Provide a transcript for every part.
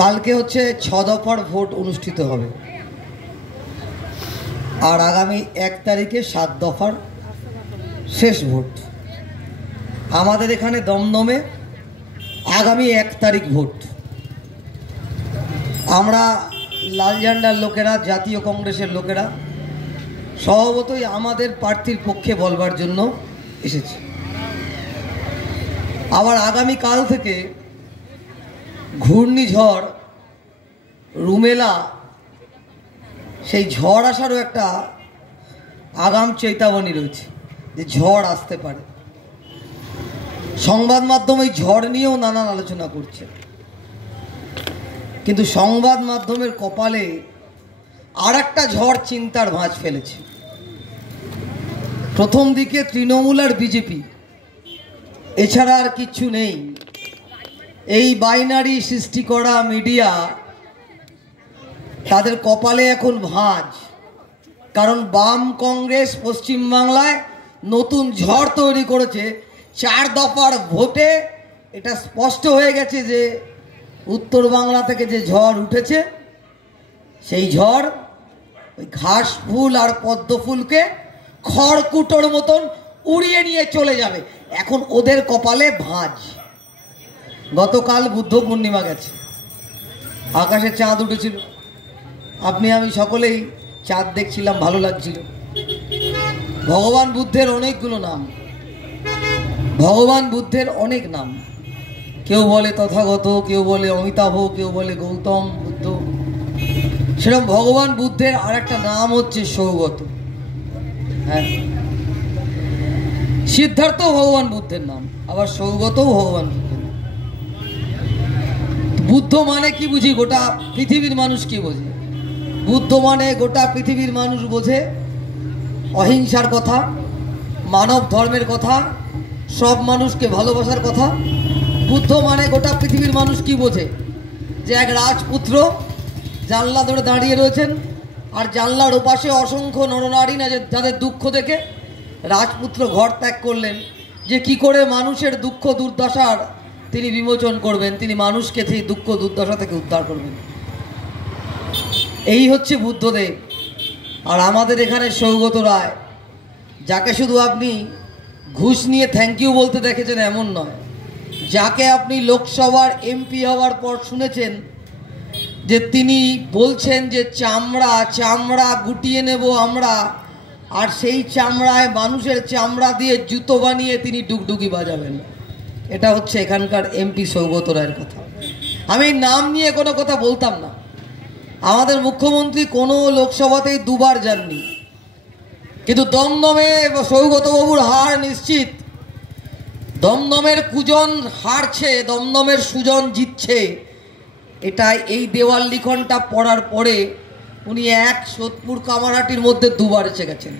কালকে হচ্ছে 6 দফার ভোট অনুষ্ঠিত হবে আর আগামী 1 তারিখে 7 দফার শেষ ভোট। আমাদের এখানে দমদমে আগামী 1 তারিখ ভোট। আমরা লাল ঝান্ডার লোকেরা, জাতীয় কংগ্রেসের লোকেরা স্বভাবতই আমাদের প্রার্থীর পক্ষে বলবার জন্য এসেছি। আবার আগামী কাল থেকে ঘূর্ণিঝড় রুমেলা, সেই ঝড় আসারও একটা আগাম চেতাবনী রয়েছে যে ঝড় আসতে পারে। সংবাদ মাধ্যমে ঝড় নিয়েও নানান আলোচনা করছে, কিন্তু সংবাদ মাধ্যমের কপালে আর একটা ঝড় চিন্তার ভাঁজ ফেলেছে। প্রথম দিকে তৃণমূল আর বিজেপি, এছাড়া আর কিচ্ছু নেই। এই বাইনারি সৃষ্টি করা মিডিয়া, তাদের কপালে এখন ভাঁজ। কারণ বাম কংগ্রেস পশ্চিমবাংলায় নতুন ঝড় তৈরি করেছে। 4 দফার ভোটে এটা স্পষ্ট হয়ে গেছে যে উত্তর বাংলা থেকে যে ঝড় উঠেছে, সেই ঝড় ওই ঘাস ফুল আর পদ্ম ফুলকে খড়কুটোর মতন উড়িয়ে নিয়ে চলে যাবে। এখন ওদের কপালে ভাঁজ। গতকাল বুদ্ধ পূর্ণিমা গেছে, আকাশে চাঁদ উঠেছিল। আপনি আমি সকলেই চাঁদ দেখছিলাম, ভালো লাগছিল। ভগবান বুদ্ধের অনেকগুলো নাম, ভগবান বুদ্ধের অনেক নাম। কেউ বলে তথাগত, কেউ বলে অমিতাভ, কেউ বলে গৌতম বুদ্ধ। সেরকম ভগবান বুদ্ধের আর একটা নাম হচ্ছে সৌগত। হ্যাঁ, সিদ্ধার্থ ভগবান বুদ্ধের নাম, আবার সৌগতও ভগবান বুদ্ধের নাম। বুদ্ধ মানে কি বুঝি? গোটা পৃথিবীর মানুষ কি বোঝে? বুদ্ধ মানে গোটা পৃথিবীর মানুষ বোঝে অহিংসার কথা, মানব ধর্মের কথা, সব মানুষকে ভালোবাসার কথা। বুদ্ধ মানে গোটা পৃথিবীর মানুষ কি বোঝে? যে এক রাজপুত্র জানলা ধরে দাঁড়িয়ে রয়েছেন, আর জানলার ওপাশে অসংখ্য নরনারী না যাদের দুঃখ দেখে রাজপুত্র ঘর ত্যাগ করলেন, যে কি করে মানুষের দুঃখ দুর্দশার তিনি বিমোচন করবেন, তিনি মানুষকে সেই দুঃখ দুর্দশা থেকে উদ্ধার করবেন। এই হচ্ছে বুদ্ধদেব। আর আমাদের এখানে সৌগত রায়, যাকে শুধু আপনি ঘুষ নিয়ে থ্যাংক ইউ বলতে দেখেছেন এমন নয়, যাকে আপনি লোকসভার এমপি হওয়ার পর শুনেছেন যে তিনি বলছেন যে চামড়া চামড়া গুটিয়ে নেব আমরা, আর সেই চামড়ায় মানুষের চামড়া দিয়ে জুতো বানিয়ে তিনি ডুগডুগি বাজাবেন। এটা হচ্ছে এখানকার এমপি সৌগত রায়ের কথা। আমি নাম নিয়ে কোনো কথা বলতাম না। আমাদের মুখ্যমন্ত্রী কোনো লোকসভাতেই 2 বার যাননি, কিন্তু দমদমে সৌগতবাবুর হার নিশ্চিত। দমদমের কুজন হারছে, দমদমের সুজন জিতছে। এটা এই দেওয়াল লিখনটা পড়ার পরে উনি সোদপুর কামারহাটির মধ্যে 2 বার এসে গেছেন।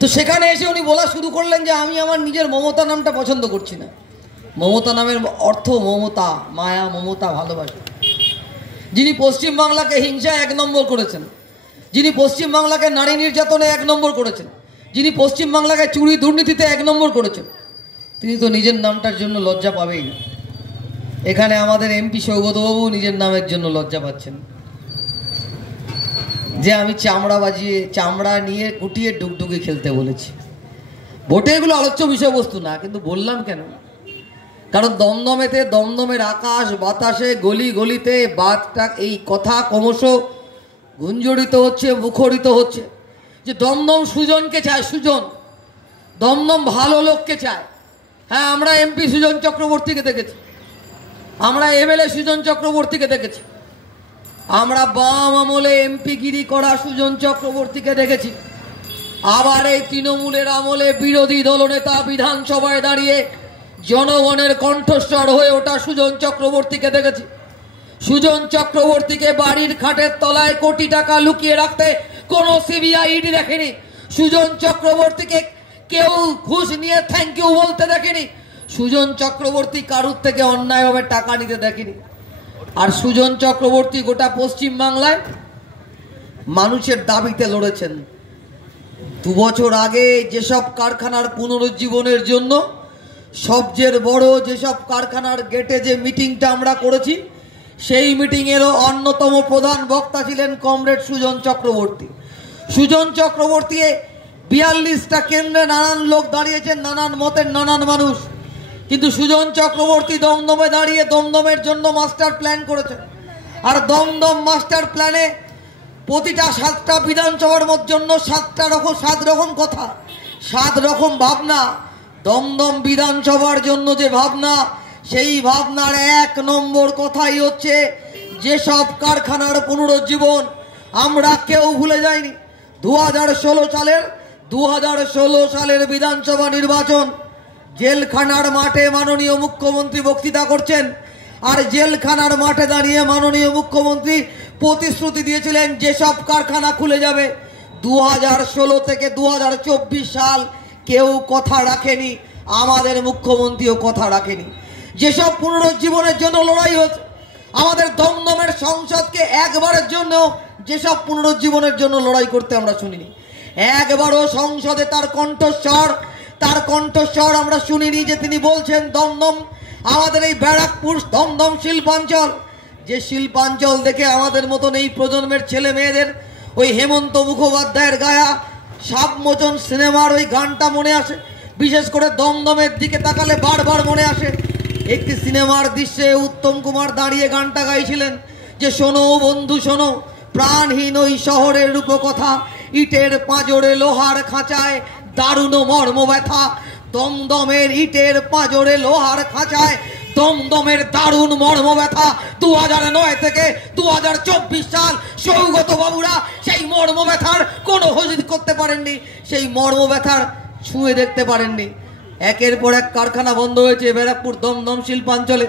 তো সেখানে এসে উনি বলা শুরু করলেন যে আমি আমার নিজের মমতা নামটা পছন্দ করছি না। মমতা নামের অর্থ মমতা, মায়া, মমতা, ভালোবাসা। যিনি পশ্চিমবাংলাকে হিংসায় 1 নম্বর করেছেন, যিনি পশ্চিমবাংলাকে নারী নির্যাতনে 1 নম্বর করেছেন, যিনি পশ্চিমবাংলাকে চুরি দুর্নীতিতে 1 নম্বর করেছেন, তিনি তো নিজের নামটার জন্য লজ্জা পাবেই না। এখানে আমাদের এমপি সৌগতবাবু নিজের নামের জন্য লজ্জা পাচ্ছেন, যে আমি চামড়া নিয়ে কুটিয়ে ডুগডুগি খেলতে বলেছি। ভোটে এগুলো আলোচ্য বিষয়বস্তু না, কিন্তু বললাম কেন? কারণ দমদমের আকাশ বাতাসে গলি গলিতে বাতটা এই কথা ক্রমশ গুঞ্জরিত হচ্ছে, মুখরিত হচ্ছে যে দমদম সুজনকে চায়, সুজন। দমদম ভালো লোককে চায়। হ্যাঁ, আমরা এমপি সুজন চক্রবর্তীকে দেখেছি, আমরা এমএলএ সুজন চক্রবর্তীকে দেখেছি, আমরা বাম আমলে এমপি গিরি করা সুজন চক্রবর্তীকে দেখেছি। আবার এই তৃণমূলের আমলে বিরোধী দলনেতা বিধানসভায় দাঁড়িয়ে জনগণের কণ্ঠস্বর হয়ে ওঠা সুজন চক্রবর্তীকে দেখেছি। সুজন চক্রবর্তীকে বাড়ির খাটের তলায় কোটি টাকা লুকিয়ে রাখতে কোনো সিবিআই ইডি দেখেনি। সুজন চক্রবর্তীকে কেউ ঘুষ নিয়ে থ্যাংক ইউ বলতে দেখেনি। সুজন চক্রবর্তী কারুর থেকে অন্যায়ভাবে টাকা নিতে দেখেনি। আর সুজন চক্রবর্তী গোটা পশ্চিমবাংলায় মানুষের দাবিতে লড়েছেন। 2 বছর আগে যেসব কারখানার পুনরুজ্জীবনের জন্য সবচেয়ে বড় যেসব কারখানার গেটে যে মিটিংটা আমরা করেছি, সেই মিটিংয়েরও অন্যতম প্রধান বক্তা ছিলেন কমরেড সুজন চক্রবর্তী। সুজন চক্রবর্তী 42টা কেন্দ্রে নানান লোক দাঁড়িয়েছেন, নানান মতের নানান মানুষ, কিন্তু সুজন চক্রবর্তী দমদমে দাঁড়িয়ে দমদমের জন্য মাস্টার প্ল্যান করেছেন। আর দমদম মাস্টার প্ল্যানে প্রতিটা 7টা বিধানসভার জন্য 7 রকম কথা, 7 রকম ভাবনা। দমদম বিধানসভার জন্য যে ভাবনা, সেই ভাবনার 1 নম্বর কথাই হচ্ছে যেসব কারখানার পুনরুজ্জীবন আমরা কেউ ভুলে যাইনি। 2016 সালের বিধানসভা নির্বাচন, জেলখানার মাঠে মাননীয় মুখ্যমন্ত্রী বক্তৃতা করছেন, আর জেলখানার মাঠে দাঁড়িয়ে মাননীয় মুখ্যমন্ত্রী প্রতিশ্রুতি দিয়েছিলেন যেসব কারখানা খুলে যাবে। 2016 থেকে 2024 সাল কেউ কথা রাখেনি, আমাদের মুখ্যমন্ত্রীও কথা রাখেনি। যেসব পুনরুজ্জীবনের জন্য লড়াই হচ্ছে, আমাদের দমদমের সংসদকে একবারের জন্য যেসব পুনরুজ্জীবনের জন্য লড়াই করতে আমরা শুনিনি। একবারও সংসদে তার কণ্ঠস্বর আমরা শুনিনি যে তিনি বলছেন দমদম আমাদের এই ব্যারাকপুর দমদম শিল্পাঞ্চল, যে শিল্পাঞ্চল দেখে আমাদের মতন এই প্রজন্মের ছেলে মেয়েদের ওই হেমন্ত মুখোপাধ্যায়ের গায়া সাপমোচন সিনেমার ওই গানটা মনে আসে। বিশেষ করে দমদমের দিকে তাকালে বারবার মনে আসে একটি সিনেমার দৃশ্যে উত্তম কুমার দাঁড়িয়ে গানটা গাইছিলেন যে শোনো বন্ধু শোনো, প্রাণহীন ওই শহরের রূপকথা, ইটের পাঁজরে লোহার খাঁচায় দারুণ মর্ম ব্যথা। দমদমের ইটের পাঁজরে লোহার খাঁচায় দমদমের দারুণ মর্ম ব্যথা। 2009 থেকে 2024 সাল সৌগত বাবুরা সেই মর্ম ব্যথার কোনো হজিত করতে পারেননি, সেই মর্ম ব্যথার ছুঁয়ে দেখতে পারেননি। একের পর এক কারখানা বন্ধ হয়েছে ব্যারাকপুর দমদম শিল্পাঞ্চলে।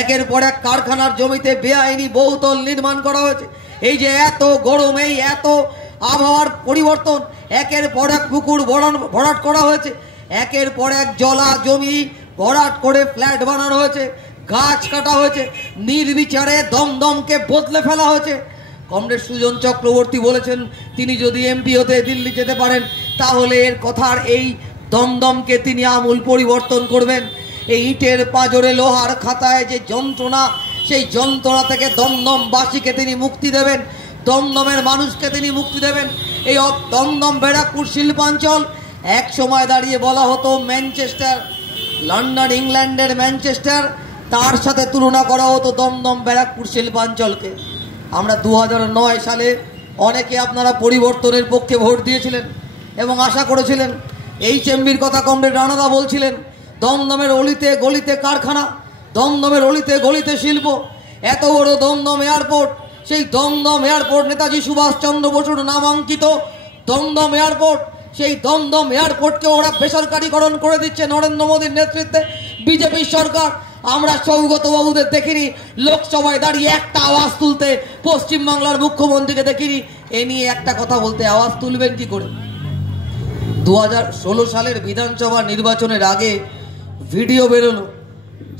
একের পর এক কারখানার জমিতে বেআইনি বহুতল নির্মাণ করা হয়েছে। এই যে এত গরমে এত আবহাওয়ার পরিবর্তন, একের পর এক পুকুর ভরাট করা হয়েছে, একের পর এক জলা জমি ভরাট করে ফ্ল্যাট বানানো হয়েছে, গাছ কাটা হয়েছে, নির্বিচারে দমদমকে বদলে ফেলা হয়েছে। কমরেড সুজন চক্রবর্তী বলেছেন তিনি যদি এমপি হতে দিল্লি যেতে পারেন তাহলে এর কথার এই দমদমকে তিনি আমূল পরিবর্তন করবেন। এই ইটের পাঁজরে লোহার খাতায় যে যন্ত্রণা, সেই যন্ত্রণা থেকে দমদমবাসীকে তিনি মুক্তি দেবেন, দমদমের মানুষকে তিনি মুক্তি দেবেন। এই দমদম ব্যারাকপুর শিল্পাঞ্চল এক সময় দাঁড়িয়ে বলা হতো ম্যানচেস্টার, লন্ডন ইংল্যান্ডের ম্যানচেস্টার, তার সাথে তুলনা করা হতো দমদম ব্যারাকপুর শিল্পাঞ্চলকে। আমরা 2009 সালে অনেকে আপনারা পরিবর্তনের পক্ষে ভোট দিয়েছিলেন এবং আশা করেছিলেন। HMBর কথা কমরেড রানাদা বলছিলেন, দমদমের অলিতে গলিতে কারখানা, দমদমের অলিতে গলিতে শিল্প, এত বড় দমদম এয়ারপোর্ট, সেই দমদম এয়ারপোর্ট নেতাজি সুভাষচন্দ্র বসুর নামাঙ্কিত দমদম এয়ারপোর্ট, সেই দমদম এয়ারপোর্টকে ওরা বেসরকারীকরণ করে দিচ্ছে নরেন্দ্র মোদীর নেতৃত্বে বিজেপির সরকার। আমরা সৌগত বাবুদের দেখিনি লোকসভায় দাঁড়িয়ে একটা আওয়াজ তুলতে, পশ্চিমবাংলার মুখ্যমন্ত্রীকে দেখিনি এ নিয়ে একটা কথা বলতে। আওয়াজ তুলবেন কি করে? 2016 সালের বিধানসভা নির্বাচনের আগে ভিডিও বেরোলো,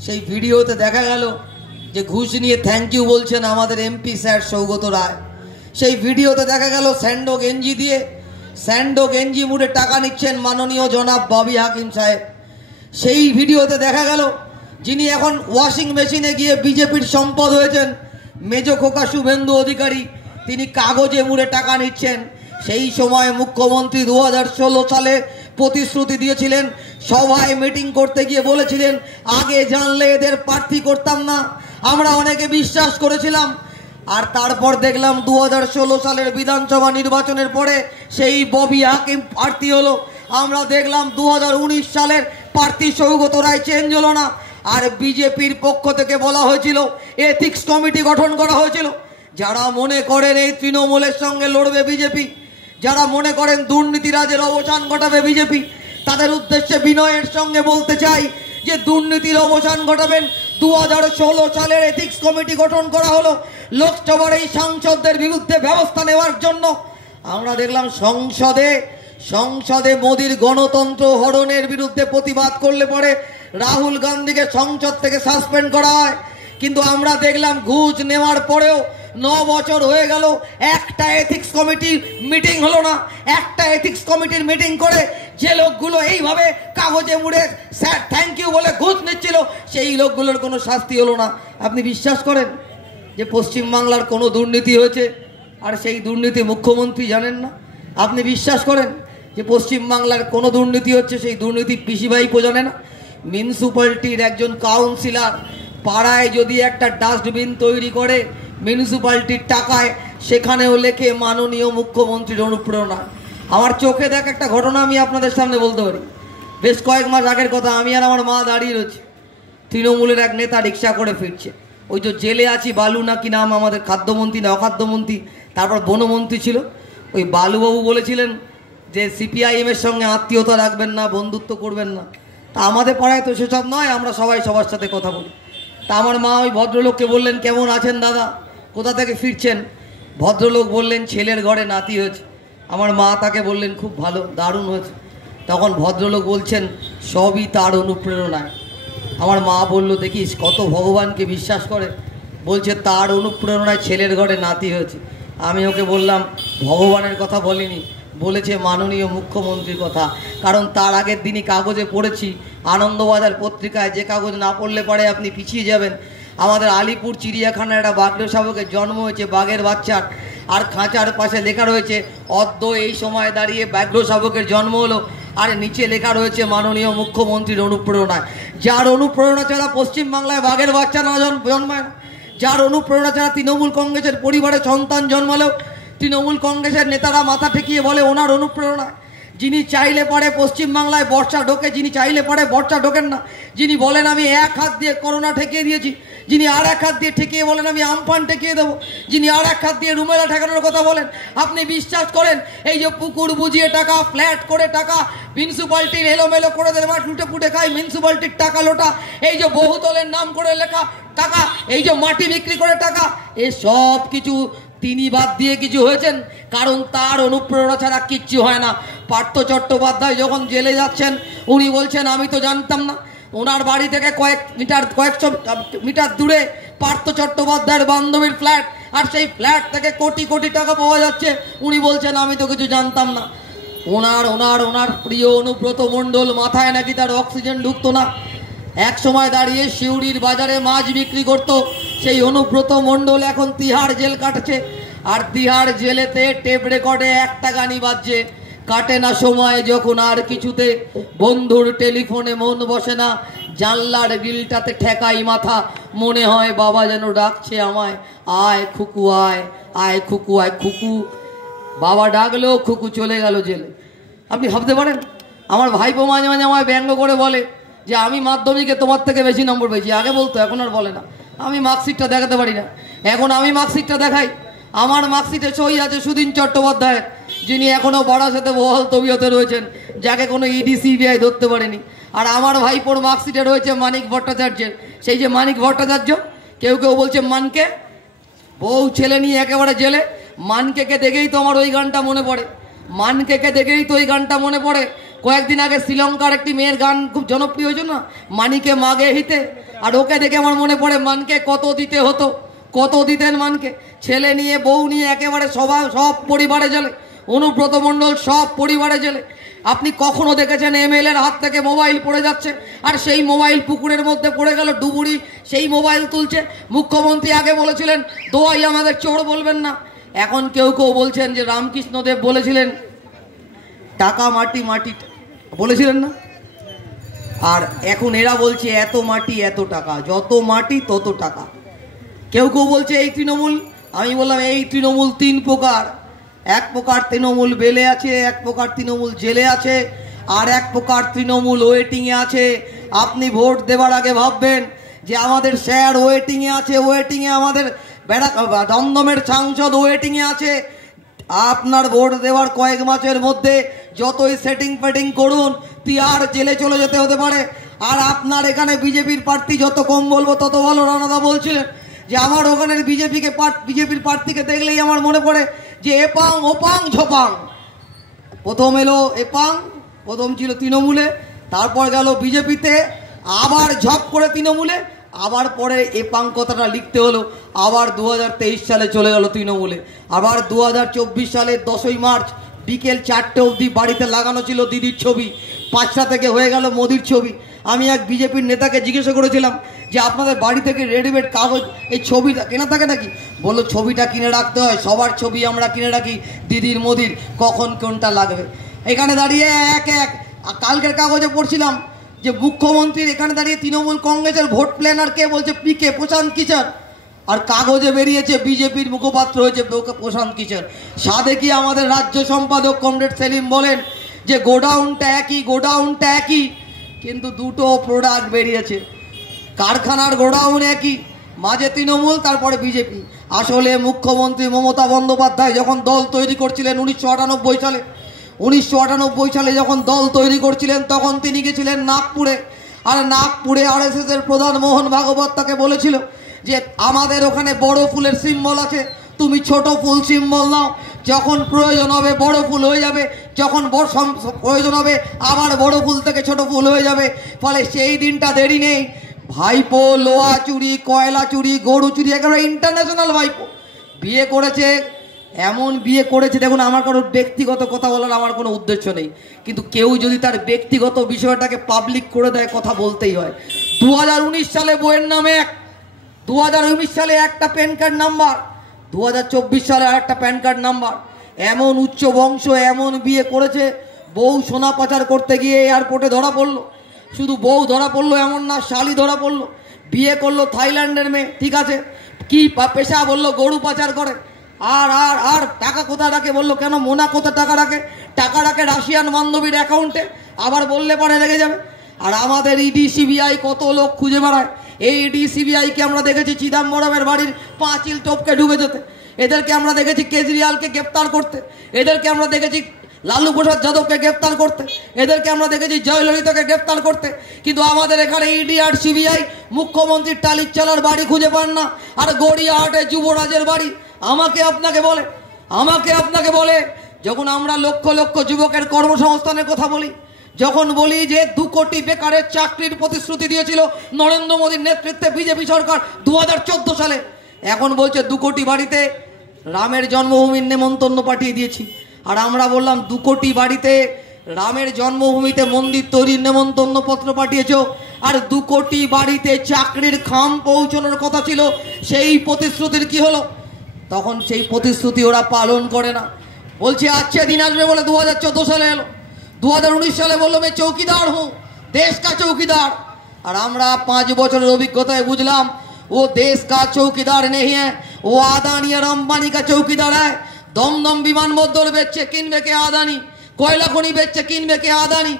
সেই ভিডিওতে দেখা গেল যে ঘুষ নিয়ে থ্যাংক ইউ বলছেন আমাদের এমপি স্যার সৌগত রায়। সেই ভিডিওতে দেখা গেল স্যান্ডো গেঞ্জি মুড়ে টাকা নিচ্ছেন মাননীয় জনাব ববি হাকিম সাহেব। সেই ভিডিওতে দেখা গেল যিনি এখন ওয়াশিং মেশিনে গিয়ে বিজেপির সম্পদ হয়েছেন মেজো খোকা শুভেন্দু অধিকারী, তিনি কাগজে মুড়ে টাকা নিচ্ছেন। সেই সময় মুখ্যমন্ত্রী 2016 সালে প্রতিশ্রুতি দিয়েছিলেন, সভায় মিটিং করতে গিয়ে বলেছিলেন আগে জানলে এদের প্রার্থী করতাম না। আমরা অনেকে বিশ্বাস করেছিলাম, আর তারপর দেখলাম 2016 সালের বিধানসভা নির্বাচনের পরে সেই ববি হাকিম প্রার্থী হলো। আমরা দেখলাম 2019 সালের প্রার্থী সৌগত রায় চেঞ্জ হলো না। আর বিজেপির পক্ষ থেকে বলা হয়েছিল, এথিক্স কমিটি গঠন করা হয়েছিল। যারা মনে করেন এই তৃণমূলের সঙ্গে লড়বে বিজেপি, যারা মনে করেন দুর্নীতিরাজের অবসান ঘটাবে বিজেপি, তাদের উদ্দেশ্যে বিনয়ের সঙ্গে বলতে চাই যে দুর্নীতির অবসান ঘটাবেন। 2016 সালের এথিক্স কমিটি গঠন করা হলো লোকসভার এই সাংসদদের বিরুদ্ধে ব্যবস্থা নেওয়ার জন্য। আমরা দেখলাম সংসদে মোদির গণতন্ত্র হরণের বিরুদ্ধে প্রতিবাদ করলে পরে রাহুল গান্ধীকে সংসদ থেকে সাসপেন্ড করা হয়। কিন্তু আমরা দেখলাম ঘুষ নেওয়ার পরেও 9 বছর হয়ে গেল, একটা এথিক্স কমিটির মিটিং হলো না। একটা এথিক্স কমিটির মিটিং করে যে লোকগুলো এইভাবে কাগজে মুড়ে স্যার থ্যাংক ইউ বলে ঘুষ নিচ্ছিল, সেই লোকগুলোর কোনো শাস্তি হলো না। আপনি বিশ্বাস করেন? যে পশ্চিমবাংলার কোনো দুর্নীতি হয়েছে আর সেই দুর্নীতি মুখ্যমন্ত্রী জানেন না? আপনি বিশ্বাস করেন যে পশ্চিমবাংলার কোনো দুর্নীতি হচ্ছে সেই দুর্নীতি পিসিভাইপো জানে না? মিউনিসিপ্যালিটির একজন কাউন্সিলর পাড়ায় যদি একটা ডাস্টবিন তৈরি করে মিউনিসিপ্যালিটির টাকায়, সেখানেও লেখে মাননীয় মুখ্যমন্ত্রীর অনুপ্রেরণা। আমার চোখে দেখা একটা ঘটনা আমি আপনাদের সামনে বলতে পারি। বেশ কয়েক মাস আগের কথা, আমি আর আমার মা দাঁড়িয়ে রয়েছি। তৃণমূলের এক নেতা রিক্সা করে ফিরছে। ওই যে জেলে আছি বালু না কি নাম, আমাদের খাদ্যমন্ত্রী না অখাদ্যমন্ত্রী, তারপর বনমন্ত্রী ছিল, ওই বালুবাবু বলেছিলেন যে সিপিআইএমের সঙ্গে আত্মীয়তা রাখবেন না, বন্ধুত্ব করবেন না। তা আমাদের পাড়ায় তো সেসব নয়, আমরা সবাই সবার সাথে কথা বলি। তা আমার মা ওই ভদ্রলোককে বললেন, কেমন আছেন দাদা, কোথা থেকে ফিরছেন? ভদ্রলোক বললেন, ছেলের ঘরে নাতি হয়েছে। আমার মা তাকে বললেন, খুব ভালো, দারুণ হয়েছে। তখন ভদ্রলোক বলছেন, সবই তার অনুপ্রেরণায়। আমার মা বলল, দেখিস কত ভগবানকে বিশ্বাস করে, বলছে তার অনুপ্রেরণায় ছেলের ঘরে নাতি হয়েছে। আমি ওকে বললাম, ভগবানের কথা বলিনি, বলেছে মাননীয় মুখ্যমন্ত্রীর কথা। কারণ তার আগের দিনই কাগজে পড়েছি, আনন্দবাজার পত্রিকায়, যে কাগজ না পড়লে পরে আপনি পিছিয়ে যাবেন। আমাদের আলিপুর চিড়িয়াখানায় একটা বাঘ শাবকের জন্ম হয়েছে, বাঘের বাচ্চার, আর খাঁচার পাশে লেখা রয়েছে অদ্য এই সময় দাঁড়িয়ে ব্যাঘ্র শাবকের জন্ম হলো, আর নিচে লেখা রয়েছে মাননীয় মুখ্যমন্ত্রীর অনুপ্রেরণায়। যার অনুপ্রেরণা ছাড়া পশ্চিমবাংলায় বাঘের বাচ্চা না জন্মায় না, যার অনুপ্রেরণা ছাড়া তৃণমূল কংগ্রেসের পরিবারে সন্তান জন্মালেও তৃণমূল কংগ্রেসের নেতারা মাথা ঠেকিয়ে বলে ওনার অনুপ্রেরণা। যিনি চাইলে পারে পশ্চিমবাংলায় বর্ষা ঢোকে, যিনি চাইলে পারে বর্ষা ঢোকেন না, যিনি বলেন আমি এক হাত দিয়ে করোনা ঠেকিয়ে দিয়েছি, যিনি আর এক হাত দিয়ে ঠেকিয়ে বলেন আমি আমফান ঠেকিয়ে দেবো, যিনি আর এক হাত দিয়ে রুমেলা ঠেকানোর কথা বলেন। আপনি বিশ্বাস করেন এই যে পুকুর বুঝিয়ে টাকা, ফ্ল্যাট করে টাকা, মিউনিসিপ্যালিটির এলোমেলো করে দেয়, লুটে পুটে খায় মিউনিসিপ্যালিটির টাকা লোটা, এই যে বহুতলের নাম করে লেখা টাকা, এই যে মাটি বিক্রি করে টাকা, এ সব কিছু তিনি বাদ দিয়ে কিছু হয়েছেন, কারণ তার অনুপ্রেরণা ছাড়া কিচ্ছু হয় না। পার্থ চট্টোপাধ্যায় যখন জেলে যাচ্ছেন, উনি বলছেন আমি তো জানতাম না। ওনার বাড়ি থেকে কয়েকশো মিটার দূরে পার্থ চট্টোপাধ্যায়ের বান্ধবীর ফ্ল্যাট, আর সেই ফ্ল্যাট থেকে কোটি কোটি টাকা পাওয়া যাচ্ছে। উনি বলছেন আমি তো কিছু জানতাম না। ওনার প্রিয় অনুব্রত মণ্ডল, মাথায় নাকি তার অক্সিজেন ঢুকতো না, এক সময় দাঁড়িয়ে শিউড়ির বাজারে মাছ বিক্রি করত। সেই অনুব্রত মণ্ডল এখন তিহার জেল কাটছে, আর তিহার জেলেতে টেপ রেকর্ডে একটা গানই বাজছে, কাটে না সময় যখন আর কিছুতে, বন্ধুর টেলিফোনে মন বসে না, জানলার গিলটাতে ঠেকাই মাথা, মনে হয় বাবা যেন ডাকছে আমায়, আয় খুকু আয়, আয় খুকু আয়। খুকু বাবা ডাকলেও খুকু চলে গেল জেলে। আপনি ভাবতে পারেন, আমার ভাইপো মাঝে মাঝে আমায় ব্যঙ্গ করে বলে যে আমি মাধ্যমিকে তোমার থেকে বেশি নম্বর পেয়েছি। আগে বলতো, এখন আর বলে না। আমি মার্কশিটটা দেখাতে পারি না, এখন আমি মার্কশিটটা দেখাই। আমার মার্কশিটে সই আছে সুদিন চট্টোপাধ্যায়, যিনি এখনও বারাসাতে বহাল তবিয়তে রয়েছেন, যাকে কোনো ইডি সিবিআই ধরতে পারেনি। আর আমার ভাইপোর মার্কশিটে রয়েছে মানিক ভট্টাচার্যের, সেই যে মানিক ভট্টাচার্য, কেউ কেউ বলছে মানকে, বউ ছেলে নিয়ে একেবারে জেলে। মানকেকে দেখেই তো আমার ওই গানটা মনে পড়ে, মানকেকে দেখেই তো ওই গানটা মনে পড়ে। কয়েকদিন আগে শ্রীলঙ্কার একটি মেয়ের গান খুব জনপ্রিয় হয়েছে না, মানিকে মাগে হিতে, আর ওকে দেখে আমার মনে পড়ে মানকে কত দিতে হতো, কত দিতেন মানকে। ছেলে নিয়ে বউ নিয়ে একেবারে সব পরিবারে জেলে, অনুব্রত মণ্ডল সব পরিবারে জেলে। আপনি কখনো দেখেছেন এমএলএর হাত থেকে মোবাইল পড়ে যাচ্ছে, আর সেই মোবাইল পুকুরের মধ্যে পড়ে গেল, ডুবুরি সেই মোবাইল তুলছে? মুখ্যমন্ত্রী আগে বলেছিলেন দোয়াই আমাদের চোর বলবেন না, এখন কেউ কেউ বলছেন যে রামকৃষ্ণদেব বলেছিলেন টাকা মাটি, মাটি বলেছিলেন না, আর এখন এরা বলছে এত মাটি এত টাকা, যত মাটি তত টাকা। কেউ কেউ বলছে এই তৃণমূল। আমি বললাম এই তৃণমূল তিন প্রকার, এক প্রকার তৃণমূল বেলে আছে, এক প্রকার তৃণমূল জেলে আছে, আর এক প্রকার তৃণমূল ওয়েটিংয়ে আছে। আপনি ভোট দেবার আগে ভাববেন যে আমাদের স্যার ওয়েটিংয়ে আছে, ওয়েটিংয়ে আমাদের দমদমের সাংসদ ওয়েটিংয়ে আছে। আপনার ভোট দেওয়ার কয়েক মাসের মধ্যে যতই সেটিং ফেটিং করুন, তিহার জেলে চলে যেতে হতে পারে। আর আপনার এখানে বিজেপির প্রার্থী, যত কম বলবো তত ভালো। রানাদা বলছিলেন যে আমার ওখানের বিজেপির প্রার্থীকে দেখলেই আমার মনে পড়ে যে এপাং ওপাং ঝপাং। প্রথম এলো এপাং, প্রথম ছিল তৃণমূলে, তারপর গেল বিজেপিতে, আবার ঝপ করে তৃণমূলে, আবার পরে এপাং কথাটা লিখতে হলো, আবার 2023 সালে চলে গেল তৃণমূলে। আবার 2024 সালের 10ই মার্চ বিকেল 4টে অবধি বাড়িতে লাগানো ছিল দিদির ছবি, 5টা থেকে হয়ে গেল মোদির ছবি। আমি এক বিজেপির নেতাকে জিজ্ঞাসা করেছিলাম যে আপনাদের বাড়ি থেকে রেডিমেড কাগজ এই ছবিটা কেনা থাকে নাকি? বললো ছবিটা কিনে রাখতে হয়, সবার ছবি আমরা কিনে রাখি, দিদির মোদির, কখন কোনটা লাগবে। এখানে দাঁড়িয়ে এক এক কালকের কাগজে পড়ছিলাম যে মুখ্যমন্ত্রীর এখানে দাঁড়িয়ে তৃণমূল কংগ্রেসের ভোট প্ল্যানার কে বলছে পিকে প্রশান্ত কিশোর, আর কাগজে বেরিয়েছে বিজেপির মুখপাত্র হয়েছে প্রশান্ত কিশোর। সাদেকি আমাদের রাজ্য সম্পাদক কমরেড সেলিম বলেন যে গোডাউনটা একই, কিন্তু দুটো প্রোডাক্ট বেরিয়েছে, কারখানার গোডাউন একই, মাঝে তৃণমূল তারপরে বিজেপি। আসলে মুখ্যমন্ত্রী মমতা বন্দ্যোপাধ্যায় যখন দল তৈরি করছিলেন 1998 সালে যখন দল তৈরি করছিলেন তখন তিনি গেছিলেন নাগপুরে, আর নাগপুরে RSS এর প্রধান মোহন ভাগবত তাকে বলেছিল যে আমাদের ওখানে বড় ফুলের সিম্বল আছে, তুমি ছোট ফুল সিম্বল নাও, যখন প্রয়োজন হবে বড় ফুল হয়ে যাবে, যখন প্রয়োজন হবে আবার বড় ফুল থেকে ছোট ফুল হয়ে যাবে। ফলে সেই দিনটা দেরি নেই, ভাইপো লোহা চুরি, কয়লা চুরি, গরু চুরি, একেবারে ইন্টারন্যাশনাল ভাইপো বিয়ে করেছে। এমন বিয়ে করেছে, দেখুন আমার কারোর ব্যক্তিগত কথা বলার আমার কোনো উদ্দেশ্য নেই, কিন্তু কেউ যদি তার ব্যক্তিগত বিষয়টাকে পাবলিক করে দেয় কথা বলতেই হয়। 2019 সালে বইয়ের নামে 2019 সালে একটা প্যান কার্ড নাম্বার, 2024 সালে আর একটা প্যান কার্ড নাম্বার। এমন উচ্চ বংশ এমন বিয়ে করেছে, বউ সোনা পাচার করতে গিয়ে এয়ারপোর্টে ধরা পড়লো। শুধু বউ ধরা পড়লো এমন না, শালি ধরা পড়লো। বিয়ে করলো থাইল্যান্ডের মেয়ে, ঠিক আছে, কি পেশা বললো গরু পাচার করে। আর আর আর টাকা কোথায় রাখে বললো, কেন মোনা কোথায় টাকা রাখে রাশিয়ান বান্ধবীর অ্যাকাউন্টে, আবার বললে পরে লেগে যাবে। আর আমাদের ইডি সিবিআই কত লোক খুঁজে বেড়ায়। এই ইডি সিবিআইকে আমরা দেখেছি চিদম্বরমের বাড়ির পাঁচিল টপকে ঢুকে যেতে, এদেরকে আমরা দেখেছি কেজরিওয়ালকে গ্রেপ্তার করতে, এদেরকে আমরা দেখেছি লালু প্রসাদ যাদবকে গ্রেপ্তার করতে, এদেরকে আমরা দেখেছি জয়ললিতাকে গ্রেপ্তার করতে, কিন্তু আমাদের এখানে ইডি আর সিবিআই মুখ্যমন্ত্রীর টালির চালার বাড়ি খুঁজে পান না, আর গড়িয়াহাটে যুবরাজের বাড়ি। আমাকে আপনাকে বলে যখন আমরা লক্ষ লক্ষ যুবকের কর্মসংস্থানের কথা বলি, যখন বলি যে 2 কোটি বেকারের চাকরির প্রতিশ্রুতি দিয়েছিল নরেন্দ্র মোদীর নেতৃত্বে বিজেপি সরকার 2014 সালে, এখন বলছে 2 কোটি বাড়িতে রামের জন্মভূমির নেমন্তন্ন পাঠিয়ে দিয়েছি। আর আমরা বললাম 2 কোটি বাড়িতে রামের জন্মভূমিতে মন্দির তৈরির নেমন্তন্ন পত্র পাঠিয়েছ, আর 2 কোটি বাড়িতে চাকরির খাম পৌঁছানোর কথা ছিল, সেই প্রতিশ্রুতির কি হলো? তখন সেই প্রতিশ্রুতি ওরা পালন করে না, বলছে আচ্ছা দিন আসবে বলে 2014 সালে এলো, 2019 সালে বললো मैं चौकीदार हूँ, देश का चौकीदार। और আমরা 5 বছরের অভিজ্ঞতায় বুঝলাম वो देश का चौकीदार नहीं है, वो आदानी और अंबानी का चौकीदार है। दमदम বিমানবন্দর বেচছে কিনবে কে আদানি, কয়লা খনি বেচছে কিনবে কে আদানি,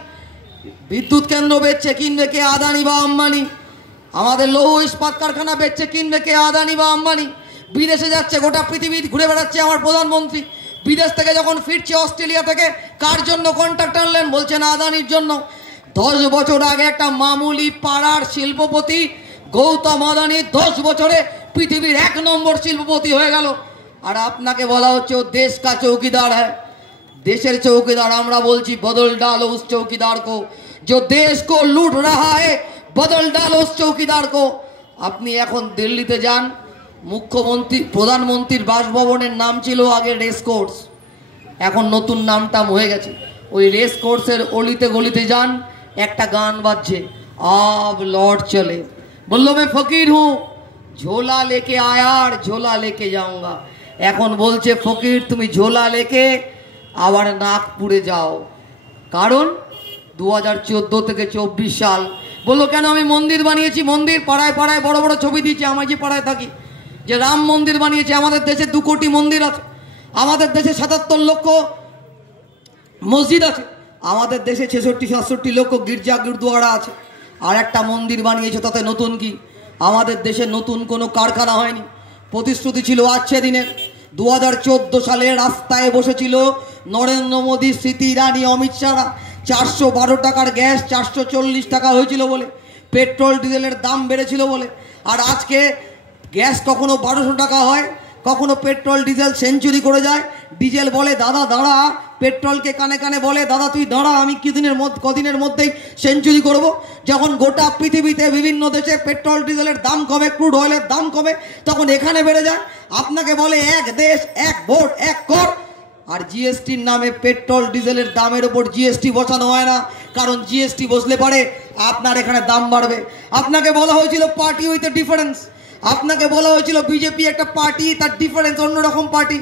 বিদ্যুৎ কেন্দ্র বেচছে কিনবে কে আদানি বা আম্বানি, আমাদের লৌহ ইস্পাত কারখানা বেচছে কিনবে কে আদানি বা আম্বানি। বিদেশে যাচ্ছে, গোটা পৃথিবী ঘুরে বেড়াচ্ছে আমার প্রধানমন্ত্রী, বিদেশ থেকে যখন ফিরছে অস্ট্রেলিয়া থেকে কার জন্য কন্ট্রাক্ট আনলেন, বলছেন আদানির জন্য। 10 বছর আগে একটা মামুলি পাড়ার শিল্পপতি গৌতম আদানি 10 বছরে পৃথিবীর 1 নম্বর শিল্পপতি হয়ে গেল, আর আপনাকে বলা হচ্ছে ও দেশ কা চৌকিদার হ্যাঁ। দেশের চৌকিদার আমরা বলছি বদল ডালো উস চৌকিদার কো, जो देश को लूट रहा है बदल डालो उस चौकीदार को। আপনি এখন দিল্লিতে যান, মুখ্যমন্ত্রী প্রধানমন্ত্রীর বাসভবনের নাম ছিল আগে রেস কোর্স, এখন নতুন নামটাম হয়ে গেছে। ওই রেস কোর্সের অলিতে গলিতে যান, একটা গান বাজছে, আব লौट চলে, বললো मैं ফকির হুঁ, ঝোলা লেকে আয়া আর ঝোলা লেকে যাऊंगा। এখন বলছে ফকির তুমি ঝোলা লেকে আবার নাগপুরে যাও, কারণ 2014 থেকে 24 সাল বললো কেন আমি মন্দির বানিয়েছি, মন্দির পাড়ায় পাড়ায় বড় বড় ছবি দিয়েছি, আমি যে পাড়ায় থাকি, যে রাম মন্দির বানিয়েছে। আমাদের দেশে 2 কোটি মন্দির আছে, আমাদের দেশে 77 লক্ষ মসজিদ আছে, আমাদের দেশে 66-67 লক্ষ গির্জা গুরুদুয়ারা আছে, আর একটা মন্দির বানিয়েছে, তাতে নতুন কি? আমাদের দেশে নতুন কোনো কারখানা হয়নি। প্রতিশ্রুতি ছিল আজকে দিনের। 2014 সালে রাস্তায় বসেছিল নরেন্দ্র মোদী, স্মৃতি ইরানি, অমিত শাহরা। 412 টাকার গ্যাস 440 টাকা হয়েছিল বলে, পেট্রোল ডিজেলের দাম বেড়েছিল বলে। আর আজকে গ্যাস কখনো 1200 টাকা হয়, কখনো পেট্রোল ডিজেল সেঞ্চুরি করে যায়। ডিজেল বলে দাদা দাঁড়া, পেট্রোলকে কানে কানে বলে দাদা তুই দাঁড়া, আমি কদিনের মধ্যেই সেঞ্চুরি করব। যখন গোটা পৃথিবীতে বিভিন্ন দেশে পেট্রোল ডিজেলের দাম কমে, ক্রুড অয়েলের দাম কমে, তখন এখানে বেড়ে যায়। আপনাকে বলে এক দেশ এক ভোট এক কর, আর জিএসটির নামে পেট্রোল ডিজেলের দামের উপর জিএসটি বসানো হয় না, কারণ জিএসটি বসলে পারে আপনার এখানে দাম বাড়বে। আপনাকে বলা হয়েছিল পার্টি উইথ এ ডিফারেন্স, আপনাকে বলা হয়েছিল বিজেপি একটা পার্টি, তার ডিফারেন্স অন্যরকম পার্টি।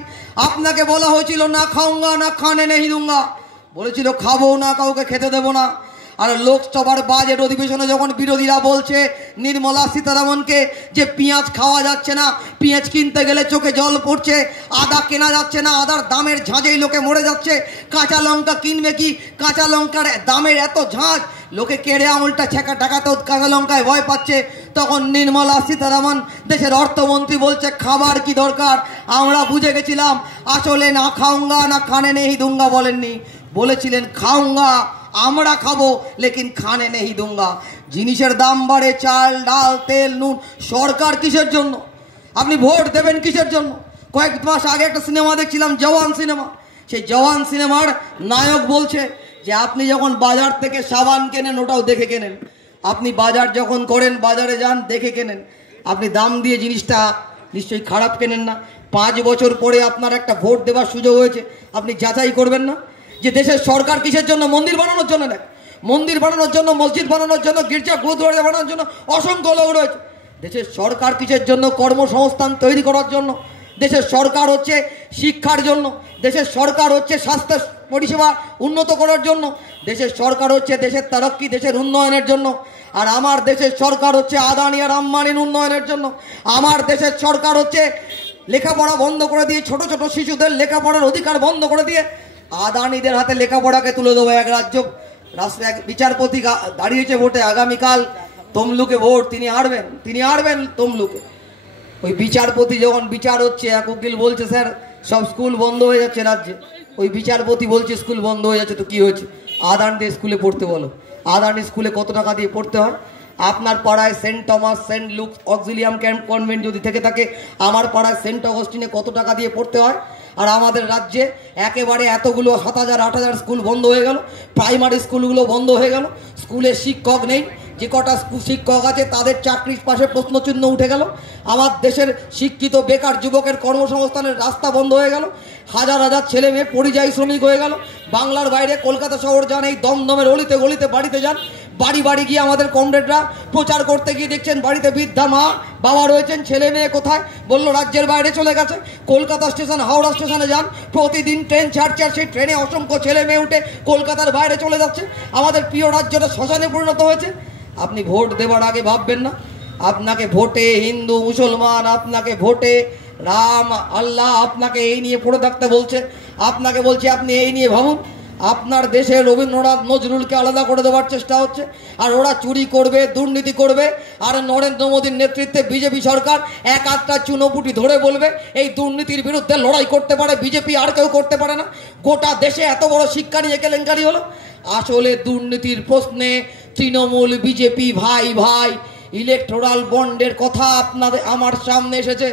আপনাকে বলা হয়েছিল না খাউঙ্গা না খানে নেই দুঙ্গা, বলেছিল খাবো না, কাউকে খেতে দেবো না। আর লোকসভার বাজেট অধিবেশনে যখন বিরোধীরা বলছে নির্মলা সীতারামনকে যে পেঁয়াজ খাওয়া যাচ্ছে না, পেঁয়াজ কিনতে গেলে চোখে জল পড়ছে, আদা কেনা যাচ্ছে না, আদার দামের ঝাঁঝেই লোকে মরে যাচ্ছে, কাঁচা লঙ্কা কিনবে কি, কাঁচা লঙ্কার দামের এত ঝাঁঝ, লোকে কেড়ে আঙুলটা ছেঁকা টাকাতেও কাঁচা লঙ্কায় ভয় পাচ্ছে, তখন নির্মলা সীতারামন দেশের অর্থমন্ত্রী বলছে খাবার কি দরকার। আমরা বুঝে গেছিলাম আসলে না খাউঙ্গা না খানে নেই দুঙ্গা বলেননি, বলেছিলেন খাউঙ্গা আমরা খাবো লেকিন খানে নেই দুঙ্গা। জিনিসের দাম বাড়ে, চাল ডাল তেল নুন, সরকার কিসের জন্য? আপনি ভোট দেবেন কিসের জন্য? কয়েক মাস আগে একটা সিনেমা দেখছিলাম, জওয়ান সিনেমা। সেই জওয়ান সিনেমার নায়ক বলছে যে আপনি যখন বাজার থেকে সাবান কেনেন ওটাও দেখে কেনেন, আপনি বাজার যখন করেন বাজারে যান দেখে কেনেন, আপনি দাম দিয়ে জিনিসটা নিশ্চয়ই খারাপ কেনেন না। 5 বছর পরে আপনার একটা ভোট দেওয়ার সুযোগ হয়েছে, আপনি যাচাই করবেন না যে দেশের সরকার কিসের জন্য? মন্দির বানানোর জন্য না, মন্দির বানানোর জন্য, মসজিদ বানানোর জন্য, গির্জা গুরুদ্বারা বানানোর জন্য অসংখ্য লোক রয়েছে। দেশের সরকার কিসের জন্য? কর্মসংস্থান তৈরি করার জন্য। দেশের সরকার হচ্ছে শিক্ষার জন্য, দেশের সরকার হচ্ছে স্বাস্থ্য পরিষেবা উন্নত করার জন্য, দেশের সরকার হচ্ছে দেশের তারক্কি, দেশের উন্নয়নের জন্য। আর আমার দেশের সরকার হচ্ছে আদানি আর আম্বানির উন্নয়নের জন্য। আমার দেশের সরকার হচ্ছে লেখাপড়া বন্ধ করে দিয়ে, ছোট ছোট শিশুদের লেখাপড়ার অধিকার বন্ধ করে দিয়ে আদানিদের হাতে লেখাপড়াকে তুলে দেবো। এক রাষ্ট্রে এক বিচারপতি দাঁড়িয়েছে ভোটে, আগামীকাল তমলুকে ভোট, তিনি হারবেন তমলুকে। ওই বিচারপতি যখন বিচার হচ্ছে, এক উকিল বলছে স্যার সব স্কুল বন্ধ হয়ে যাচ্ছে রাজ্যে। ওই বিচারপতি বলছে স্কুল বন্ধ হয়ে যাচ্ছে তো কি হয়েছে, আদানিদের স্কুলে পড়তে বলো। আদানি স্কুলে কত টাকা দিয়ে পড়তে হয়? আপনার পাড়ায় Saint Thomas, Saint Luke Auxilium convent যদি থেকে থাকে, আমার পাড়ায় সেন্ট অগস্টিনে কত টাকা দিয়ে পড়তে হয়? আর আমাদের রাজ্যে একেবারে এতগুলো 7,000 8,000 স্কুল বন্ধ হয়ে গেল, প্রাইমারি স্কুলগুলো বন্ধ হয়ে গেল, স্কুলে শিক্ষক নেই, যে কটা শিক্ষক আছে তাদের চাকরির পাশে প্রশ্নচিহ্ন উঠে গেল। আমার দেশের শিক্ষিত বেকার যুবকের কর্মসংস্থানের রাস্তা বন্ধ হয়ে গেল, হাজার হাজার ছেলে মেয়ে পরিযায়ী শ্রমিক হয়ে গেল। বাংলার বাইরে কলকাতা শহর যান, এই দমদমের অলিতে গলিতে বাড়িতে যান, বাড়ি বাড়ি গিয়ে আমাদের কমরেডরা প্রচার করতে গিয়ে দেখছেন বাড়িতে বৃদ্ধা মা বাবা রয়েছেন, ছেলে মেয়ে কোথায়? বললো রাজ্যের বাইরে চলে গেছে। কলকাতা স্টেশন, হাওড়া স্টেশনে যান, প্রতিদিন ট্রেন ছাড়ছে, আর সেই ট্রেনে অসংখ্য ছেলে মেয়ে উঠে কলকাতার বাইরে চলে যাচ্ছে। আমাদের প্রিয় রাজ্যটা শ্মশানে পরিণত হয়েছে। আপনি ভোট দেওয়ার আগে ভাববেন না আপনাকে ভোটে হিন্দু মুসলমান, আপনাকে ভোটে রাম আল্লাহ আপনাকে এই নিয়ে পড়ে থাকতে বলছে, আপনাকে বলছে আপনি এই নিয়ে ভাবুন। আপনার দেশে রবীন্দ্রনাথ নজরুলকে আলাদা করে দেওয়ার চেষ্টা হচ্ছে, আর ওরা চুরি করবে, দুর্নীতি করবে। আর নরেন্দ্র মোদীর নেতৃত্বে বিজেপি সরকার এক আধটা চুনোপুটি ধরে বলবে এই দুর্নীতির বিরুদ্ধে লড়াই করতে পারে বিজেপি, আর কেউ করতে পারে না। গোটা দেশে এত বড় শিক্ষা নিয়ে কেলেঙ্কারি হলো। আসলে দুর্নীতির প্রশ্নে তৃণমূল বিজেপি ভাই ভাই। ইলেকটোরাল বন্ডের কথা আপনাদের আমার সামনে এসেছে।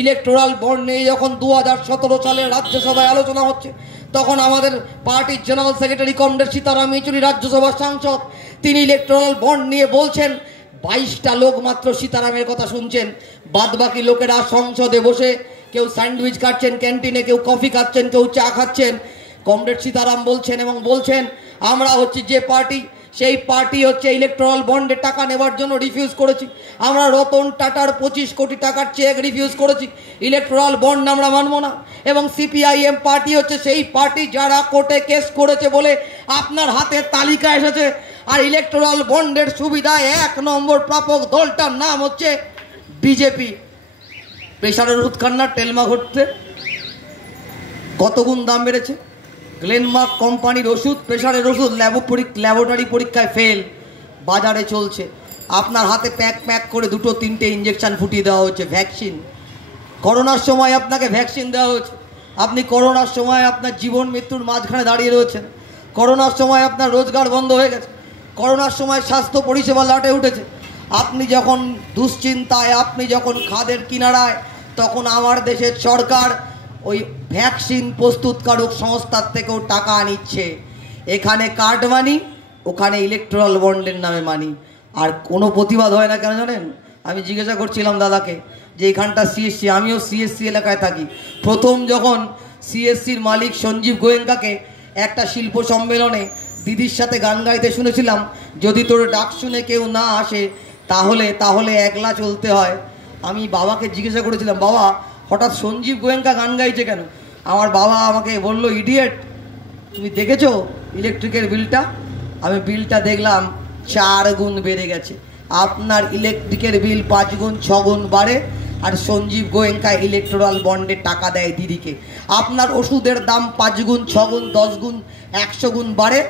ইলেকটোরাল বন্ড নিয়ে যখন 2017 সালে রাজ্যসভায় আলোচনা হচ্ছে, তখন আমাদের পার্টির general secretary comrade Sitaram Yechury রাজ্যসভার সাংসদ, তিনি ইলেকটোরাল বন্ড নিয়ে বলছেন 22টা লোক মাত্র সীতারামের কথা শুনছেন, বাদবাকি লোকেরা সংসদে বসে কেউ স্যান্ডউইচ খাচ্ছেন ক্যান্টিনে, কেউ কফি খাচ্ছেন, কেউ চা খাচ্ছেন। কমরেড সীতারাম বলছেন এবং বলছেন আমরা হচ্ছে যে পার্টি, সেই পার্টি হচ্ছে ইলেকট্রাল বন্ডের টাকা নেওয়ার জন্য রিফিউজ করেছি। আমরা রতন টাটার 25 কোটি টাকার চেক রিফিউজ করেছি, ইলেকট্রাল বন্ড আমরা মানব না। এবং সিপিআইএম পার্টি হচ্ছে সেই পার্টি যারা কোর্টে কেস করেছে বলে আপনার হাতে তালিকা এসেছে। আর ইলেকট্রাল বন্ডের সুবিধায় 1 নম্বর প্রাপক দলটার নাম হচ্ছে বিজেপি। প্রেশারের ওষুধ খান না, টেলমা ঘটতে কত গুণ দাম বেড়েছে। গ্লেনমার্ক কোম্পানির ওষুধ, প্রেশারের ওষুধ ল্যাবরেটরি পরীক্ষায় ফেল, বাজারে চলছে। আপনার হাতে প্যাক করে 2-3টে ইঞ্জেকশন ফুটিয়ে দেওয়া হচ্ছে, ভ্যাকসিন। করোনার সময় আপনাকে ভ্যাকসিন দেওয়া হচ্ছে, আপনি করোনার সময় আপনার জীবন মৃত্যুর মাঝখানে দাঁড়িয়ে রয়েছেন। করোনার সময় আপনার রোজগার বন্ধ হয়ে গেছে, করোনার সময় স্বাস্থ্য পরিষেবা লাটে উঠেছে। আপনি যখন দুশ্চিন্তায়, আপনি যখন খাদের কিনারায়, তখন আমার দেশের সরকার ওই ভ্যাকসিন প্রস্তুতকারক সংস্থার থেকেও টাকা নিচ্ছে। এখানে কার্ড মানি, ওখানে ইলেকট্রাল বন্ডের নামে মানি। আর কোনো প্রতিবাদ হয় না কেন জানেন? আমি জিজ্ঞাসা করছিলাম দাদাকে যে এখানটা সিএসসি, আমিও সিএসসি এলাকায় থাকি। প্রথম যখন সিএসসির মালিক সঞ্জীব গোয়েঙ্কাকে একটা শিল্প সম্মেলনে দিদির সাথে গান গাইতে শুনেছিলাম, যদি তোর ডাক শুনে কেউ না আসে তাহলে তাহলে একলা চলতে হয়। আমি বাবাকে জিজ্ঞাসা করেছিলাম, বাবা হঠাৎ সঞ্জীব গোয়েঙ্কা গান গাইছে কেন? আমার বাবা আমাকে বলল, ইডিয়েট, তুমি দেখেছো ইলেকট্রিকের বিলটা? আমি বিলটা দেখলাম 4 গুণ বেড়ে গেছে। আপনার ইলেকট্রিকের বিল 5 গুণ 6 গুণ বাড়ে, আর সঞ্জীব গোয়েঙ্কা ইলেকট্রাল বন্ডে টাকা দেয় দিদিকে। আপনার ওষুধের দাম 5 গুণ 6 গুণ 10 গুণ 100 গুণ বাড়ে,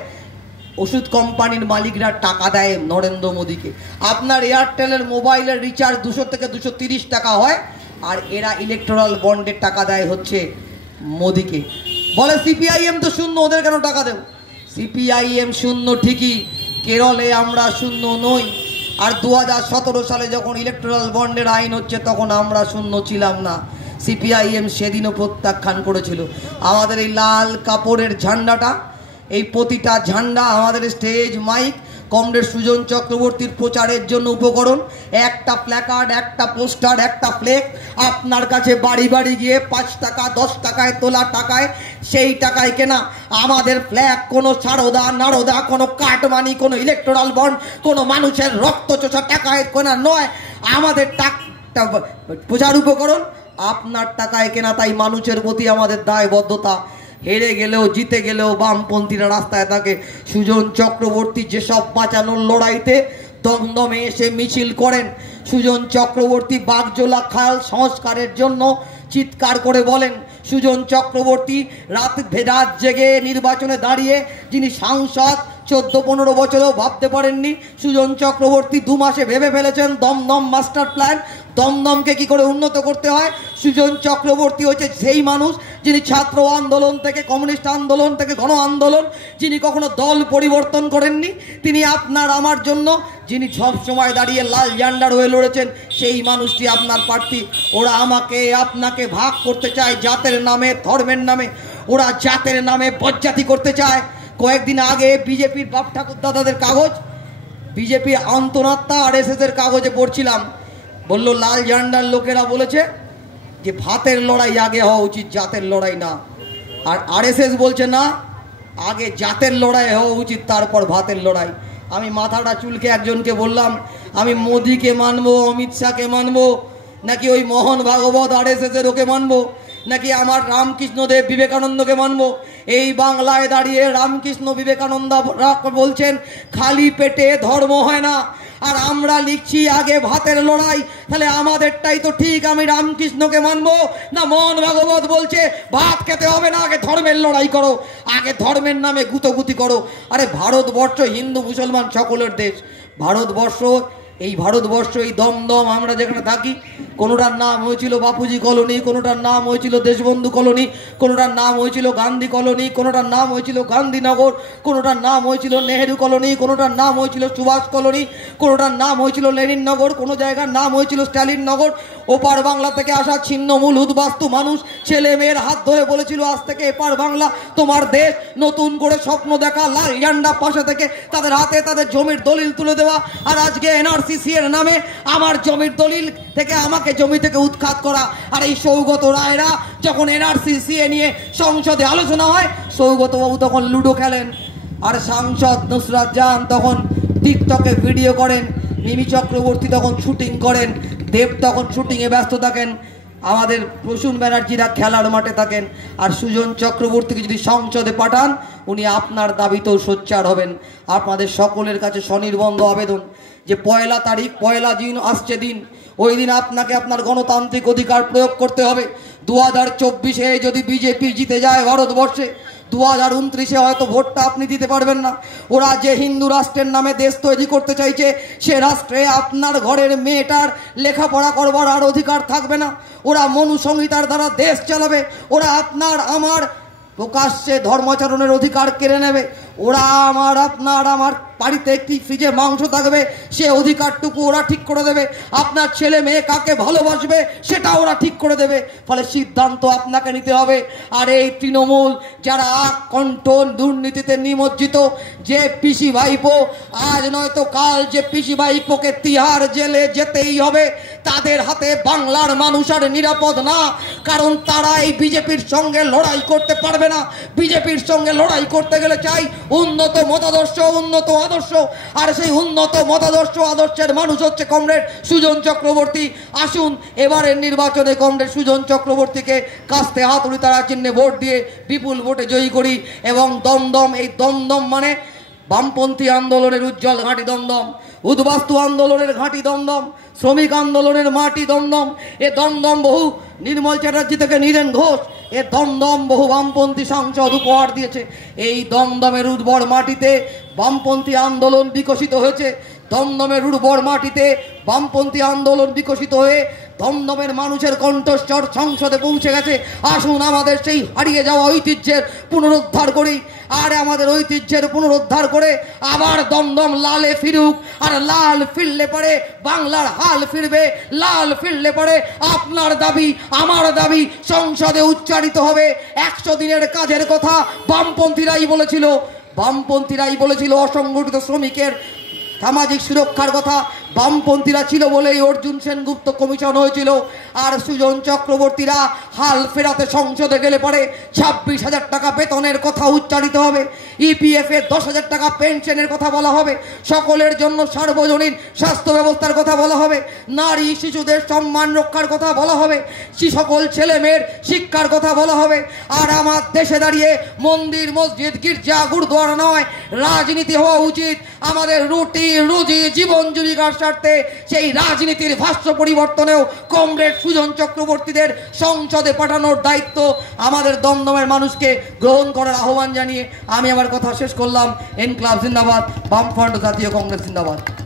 ওষুধ কোম্পানির মালিকরা টাকা দেয় নরেন্দ্র মোদীকে। আপনার এয়ারটেলের মোবাইলের রিচার্জ 200 থেকে 230 টাকা হয়, আর এরা ইলেকট্রাল বন্ডের টাকা দেয় হচ্ছে মোদীকে। বলে সিপিআইএম তো শূন্য, ওদের কেন টাকা দেব? সিপিআইএম শূন্য ঠিকই, কেরলে আমরা শূন্য নই। আর 2017 সালে যখন ইলেকট্রাল বন্ডের আইন হচ্ছে তখন আমরা শূন্য ছিলাম না। সিপিআইএম সেদিনও প্রত্যাখ্যান করেছিল। আমাদের এই লাল কাপড়ের ঝান্ডাটা, এই প্রতিটা ঝান্ডা আমাদের স্টেজ মাইক, কমরেড সুজন চক্রবর্তীর প্রচারের জন্য উপকরণ। একটা প্ল্যাকার্ড, একটা পোস্টার, একটা ফ্লেক আপনার কাছে বাড়ি বাড়ি গিয়ে 5 টাকা 10 টাকায় তোলা টাকায়, সেই টাকায় কেনা আমাদের ফ্ল্যাগ কোনো সারদা নারদা, কোনো কাটমানি, কোনো ইলেকট্রাল বন্ড, কোনো মানুষের রক্ত চোষা টাকায় কেনা নয়। আমাদের টাকা প্রচার উপকরণ আপনার টাকায় কেনা, তাই মানুষের প্রতি আমাদের দায়বদ্ধতা। হেরে গেলেও জিতে গেলেও বামপন্থীরা রাস্তায় থাকে। সুজন চক্রবর্তী যেসব বাঁচানোর লড়াইতে দমদমে এসে মিছিল করেন, সুজন চক্রবর্তী বাগজোলা খাল সংস্কারের জন্য চিৎকার করে বলেন। সুজন চক্রবর্তী রাত জেগে নির্বাচনে দাঁড়িয়ে যিনি সাংসদ 14-15 বছরেও ভাবতে পারেননি, সুজন চক্রবর্তী 2 মাসে ভেবে ফেলেছেন দমদম মাস্টার প্ল্যান, দমদমকে কি করে উন্নত করতে হয়। সুজন চক্রবর্তী হচ্ছে সেই মানুষ যিনি ছাত্র আন্দোলন থেকে, কমিউনিস্ট আন্দোলন থেকে, গণ আন্দোলন, যিনি কখনো দল পরিবর্তন করেননি। তিনি আপনার আমার জন্য যিনি সব সময় দাঁড়িয়ে লাল ঝান্ডার হয়ে লড়েছেন, সেই মানুষটি আপনার প্রার্থী। ওরা আমাকে আপনাকে ভাগ করতে চায় জাতের নামে, ধর্মের নামে। ওরা জাতের নামে বজ্জাতি করতে চায়। কয়েকদিন আগে বিজেপির বাপ ঠাকুর দাদাদের কাগজ, বিজেপির অন্তরাত্মা RSS এর কাগজে পড়ছিলাম, বললো লাল ঝান্ডার লোকেরা বলেছে যে ভাতের লড়াই আগে হওয়া উচিত, জাতের লড়াই না। আর RSS বলছে না, আগে জাতের লড়াই হওয়া উচিত, তারপর ভাতের লড়াই। আমি মাথাটা চুলকে একজনকে বললাম, আমি মোদিকে মানবো, অমিত শাহকে মানবো, নাকি ওই মোহন ভাগবত RSS এর ওকে মানবো, নাকি আমার রামকৃষ্ণদেব বিবেকানন্দকে মানবো? এই বাংলায় দাঁড়িয়ে রামকৃষ্ণ বিবেকানন্দ বলছেন খালি পেটে ধর্ম হয় না, আর আমরা লিখছি আগে ভাতের লড়াই। তাহলে আমাদেরটাই তো ঠিক, আমি রামকৃষ্ণকে মানবো না মোহন ভাগবত বলছে ভাত খেতে হবে না, আগে ধর্মের লড়াই করো, আগে ধর্মের নামে গুতোগুতি করো। আরে ভারতবর্ষ হিন্দু মুসলমান সকলের দেশ। ভারতবর্ষ, এই ভারতবর্ষ, এই দমদম আমরা যেখানে থাকি, কোনোটার নাম হয়েছিল বাপুজি কলোনি, কোনোটার নাম হয়েছিল দেশবন্ধু কলোনি, কোনোটার নাম হয়েছিল গান্ধী কলোনি, কোনোটার নাম হয়েছিল গান্ধীনগর, কোনোটার নাম হয়েছিল নেহেরু কলোনি, কোনোটার নাম হয়েছিল সুভাষ কলোনি, কোনোটার নাম হয়েছিল লেনিন নগর, কোনো জায়গার নাম হয়েছিল স্ট্যালিন নগর। ওপার বাংলা থেকে আসা ছিন্নমূল উদ্বাস্তু মানুষ ছেলে মেয়ের হাত ধরে বলেছিল আজ থেকে এপার বাংলা তোমার দেশ। নতুন করে স্বপ্ন দেখা, লাল ঝান্ডা পাশে থেকে তাদের হাতে তাদের জমির দলিল তুলে দেওয়া, আর আজকে NRCC এর নামে আমার জমির দলিল থেকে আমাকে জমি থেকে উৎখাত করা। আর এই সৌগত রায়রা যখন NRCC নিয়ে সংসদে আলোচনা হয়, সৌগত বাবু তখন লুডো খেলেন, আর সাংসদ নুসরাত জাহান তখন টিকটকে ভিডিও করেন, মিমি চক্রবর্তী তখন শুটিং করেন, দেব তখন শুটিংয়ে ব্যস্ত থাকেন, আমাদের প্রসূন ব্যানার্জিরা খেলার মাঠে থাকেন। আর সুজন চক্রবর্তীকে যদি সংসদে পাঠান, উনি আপনার দাবিতেও সোচ্চার হবেন। আপনাদের সকলের কাছে স্বনির্বন্ধ আবেদন যে 1 তারিখ, 1 দিন আসছে দিন, ওই দিন আপনাকে আপনার গণতান্ত্রিক অধিকার প্রয়োগ করতে হবে। 2024-এ যদি বিজেপি জিতে যায় ভারতবর্ষে, 2029-এ হয়তো ভোটটা আপনি দিতে পারবেন না। ওরা যে হিন্দু রাষ্ট্রের নামে দেশ তৈরি করতে চাইছে, সে রাষ্ট্রে আপনার ঘরের মেয়েটার লেখাপড়া করবার আর অধিকার থাকবে না। ওরা মনুসংহিতার দ্বারা দেশ চালাবে। ওরা আপনার আমার প্রকাশ্যে ধর্মাচরণের অধিকার কেড়ে নেবে। ওরা আমার আপনার আমার বাড়িতে একটি ফ্রিজে মাংস থাকবে, সে অধিকারটুকু ওরা ঠিক করে দেবে। আপনার ছেলে মেয়ে কাকে ভালোবাসবে সেটা ওরা ঠিক করে দেবে। ফলে সিদ্ধান্ত আপনাকে নিতে হবে। আর এই তৃণমূল যারা কণ্ঠ দুর্নীতিতে নিমজ্জিত, যে পিসি ভাইপো আজ নয়তো কাল যে পিসি ভাইপোকে তিহার জেলে যেতেই হবে, তাদের হাতে বাংলার মানুষ আর নিরাপদ না। কারণ তারা এই বিজেপির সঙ্গে লড়াই করতে পারবে না। বিজেপির সঙ্গে লড়াই করতে গেলে চাই উন্নত মতাদর্শ, উন্নত আদর্শ, আর সেই উন্নত মতাদর্শ আদর্শের মানুষ হচ্ছে কমরেড সুজন চক্রবর্তী। আসুন এবারের নির্বাচনে কমরেড সুজন চক্রবর্তীকে কাস্তে হাতুড়ি তারা চিহ্নে ভোট দিয়ে বিপুল ভোটে জয়ী করি এবং দমদম, এই দমদম মানে বামপন্থী আন্দোলনের উজ্জ্বল ঘাঁটি দমদম, উদ্বাস্তু আন্দোলনের ঘাঁটি দমদম, শ্রমিক আন্দোলনের মাটি দমদম। এ দমদম বহু নির্মল চ্যাটার্জি থেকে নীরেন ঘোষ, এ দমদম বহু বামপন্থী সাংসদ উপহার দিয়েছে। এই দমদমের উর্বর মাটিতে বামপন্থী আন্দোলন বিকশিত হয়েছে। দমদমের উর্বর মাটিতে বামপন্থী আন্দোলন বিকশিত হয়ে দমদমের মানুষের কণ্ঠস্বর সংসদে পৌঁছে গেছে। আসুন আমাদের সেই হারিয়ে যাওয়া ঐতিহ্যের পুনরুদ্ধার করি, আর আমাদের ঐতিহ্যের পুনরুদ্ধার করে আবার দমদম লালে ফিরুক। আর লাল ফিরলে পরে বাংলার হাল ফিরবে, লাল ফিরলে পরে আপনার দাবি আমার দাবি সংসদে উচ্চারিত হবে। 100 দিনের কাজের কথা বামপন্থীরাই বলেছিল, বামপন্থীরাই বলেছিল। অসংগঠিত শ্রমিকের সামাজিক সুরক্ষার কথা বামপন্থীরা ছিল বলেই অর্জুন সেনগুপ্ত কমিশন হয়েছিল। আর সুজন চক্রবর্তীরা হাল ফেরাতে সংসদে গেলে পরে 26,000 টাকা বেতনের কথা উচ্চারিত হবে, ইপিএফ এর 10,000 টাকা পেনশনের কথা বলা হবে, সকলের জন্য সার্বজনীন স্বাস্থ্য ব্যবস্থার কথা বলা হবে, নারী শিশুদের সম্মান রক্ষার কথা বলা হবে, সকল ছেলে মেয়ের শিক্ষার কথা বলা হবে। আর আমার দেশে দাঁড়িয়ে মন্দির, মসজিদ, গির্জা, গুরুদ্বারা নয়, রাজনীতি হওয়া উচিত আমাদের রুটি রুজি জীবন জীবিকার স্বার্থে। সেই রাজনীতির ভাষ্য পরিবর্তনেও কমরেড সুজন চক্রবর্তীদের সংসদে পাঠানোর দায়িত্ব আমাদের দমদমের মানুষকে গ্রহণ করার আহ্বান জানিয়ে আমি আমার কথা শেষ করলাম। এনক্লাব জিন্দাবাদ, বামফ্রন্ট জাতীয় কংগ্রেস জিন্দাবাদ।